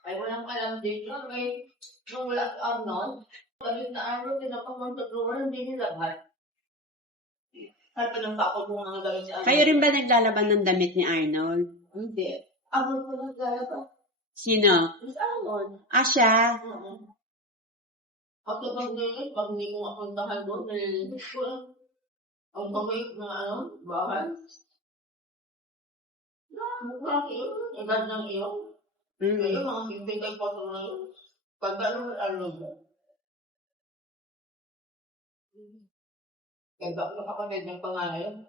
Ay, walang alam dito. Nung wala si Arnold, galit na Arnold, tinapang sa drawer, hindi nilabas. Ay, pa ng papa mo nga galit si Arnold. Kayo rin ba naglalaban ng damit ni Arnold? Hindi. Arnold ko naglalaba. Sino? Si Arnold. Siya? Ako pag hindi ko mapuntahan doon, nalilinis ko lang. Ang kamay na bahay. Mukha kayo, edad ng iyo. Kayo, mga bibigay pa ito na yun. Pag gano'n, kaya ba nakapagod ng pangalan?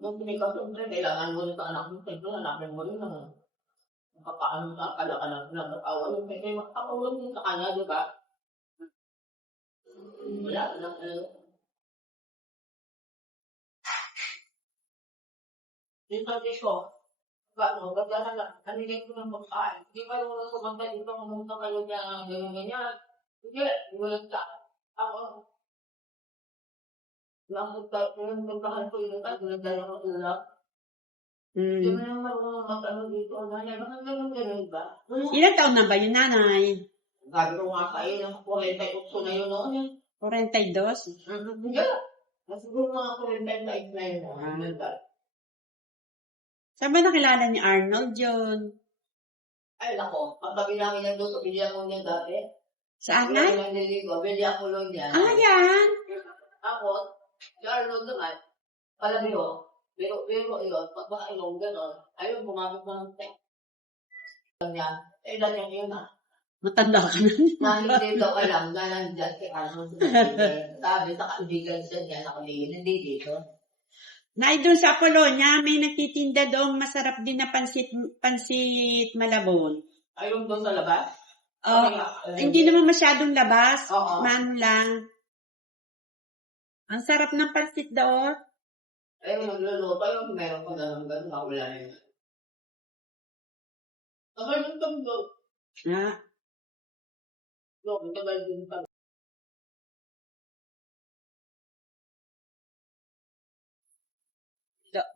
Nung pinikasun rin, kailangan mo rin sa anak mo, siyempre hanapin mo rin na makapaano ka, kalakalan na nag-awa yung kaya makakawin mo sa kanya, di ba? Wala lang, yung sabi ko, paano, gagana lang, kanilin ko ng magkain. Hindi pa naman kumanta dito, kumunta kayo na ganyan-ganyan. Hindi, walang ka. Ako, lang magpuntahan ko yung nagdala ko tulak. Hindi mo naman mag-ano dito, nanay, bakit ganun ba? Ilang taon na ba yung nanay? Sabi ko nga kayo, ng 48 na yun noon eh. 42? Hindi. Siguro mga 45 na yun. Saan ba nakilala ni Arnold yun? Ay, nako. Pagtabi namin yan doon, binili ako niya dati. Saan Wala na? ko lang niligo, binili ako lang yan. Yan? Ako, si Arnold naman, alam niyo, pero yun, pagpakailong gano'n, ayun, gumamit ng tek. Niya, ilan yung yun ha? Matanda ka na. Na hindi daw alam na nandiyan si Arnold. Sabi sa kaibigan siya niya, nakalingin, hindi dito. Nay, doon sa Apolonia, may nagtitinda doon masarap din na pansit Malabon. Ayun doon sa labas? Hindi naman masyadong labas. Oo. Man lang. Ang sarap ng pansit doon. Ayun, magluluto. Ayun, meron ko na ng gano'n. Wala na yun. Tagal yung tamdo. Tagal yung tamdo.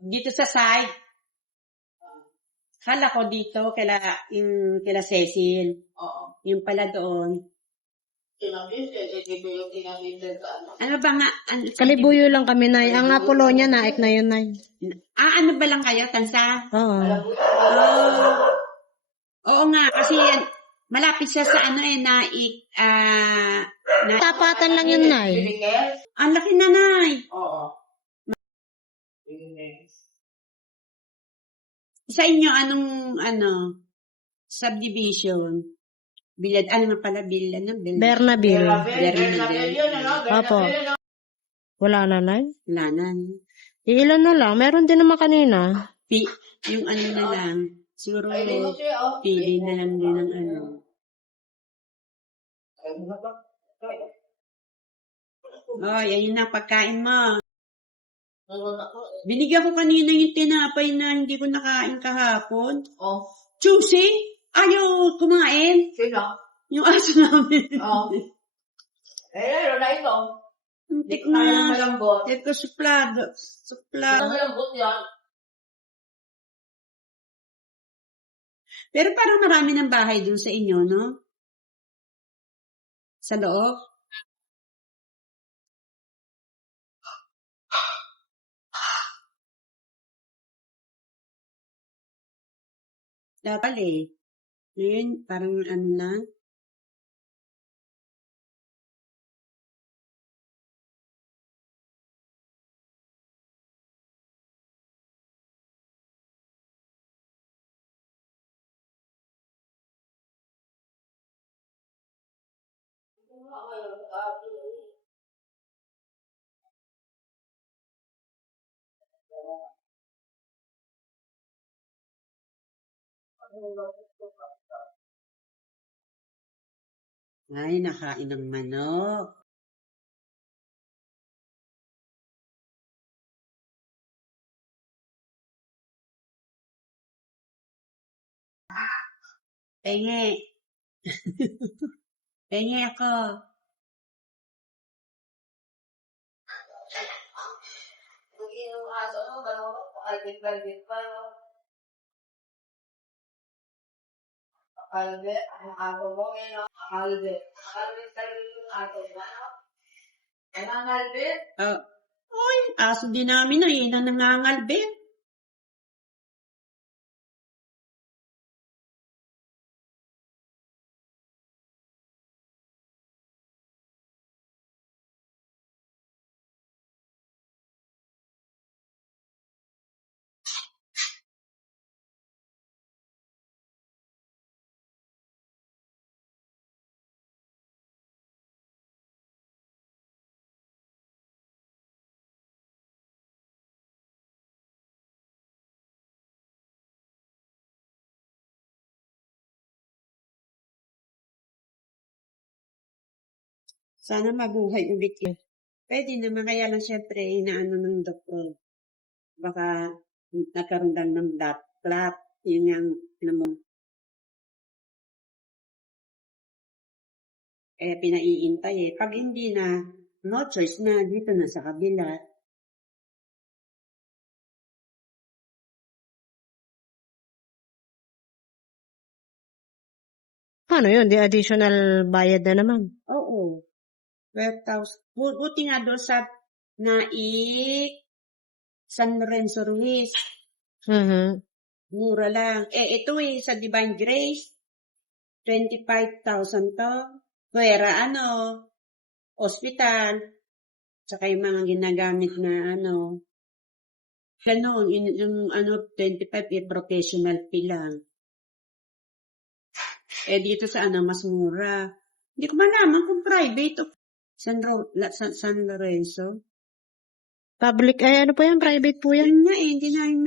Dito sa side. Kala ko dito, kila Cecil. Oo. Yung pala doon. Ano ba nga? Kalibuyo lang kami, Nay. Ang Apolonia, naik na yun, Nay. Ano ba lang kayo? Tansa? Oo. Oo nga, kasi malapit siya sa Tapatan lang yun, Nay. Ang laki na, Nay. Oo. Sa inyo, anong subdivision? Bilad, nga pala, Bernabel. Bernabel yun, ano? Opo. Wala na, Nay? Wala na. Ilan na lang. Meron din naman kanina. Yung na lang. Siguro, pili na lang din ng ayun na, pagkain mo. Binigyan ko kanina yung tinapay na hindi ko nakain kahapon. Oh. Juicy? Ayaw kumain? Sino? Yung aso namin. Oo. Ano na ito? Tik na. Malambot. Ito, suplado. Malambot yan. Pero parang marami ng bahay dun sa inyo, no? Sa loob? Dapat yun, parang na. Ay, nakain ng manok. Penge. Penge ako. Yung aso, balong, albit pa, Kalde, ang ato mo, kalde. Kalde sa'yo yung ato, ano? Nangangalde? Oy, aso din namin na yun ang nangangalbe. Sana mabuhay ulit yun. Pwede naman, kaya lang syempre, inaano ng doktor. Baka nagkaroon lang ng blood clot. Yun yung, pinaiintay eh. Pag hindi na, no choice na, dito na sa kabila. Paano yun? Di additional bayad na naman. Oo. 12,000. Buti nga doon sa San Lorenzo Ruiz. Mhm. Mura lang. Ito sa Divine Grace, 25,000 to. Pwera, hospital. Tsaka yung mga ginagamit na Ganon, yung 25 professional fee lang. Dito sa mas mura. Hindi ko malaman kung private o San Lorenzo. Public, ano po yan? Private po yan? Yun nga hindi namin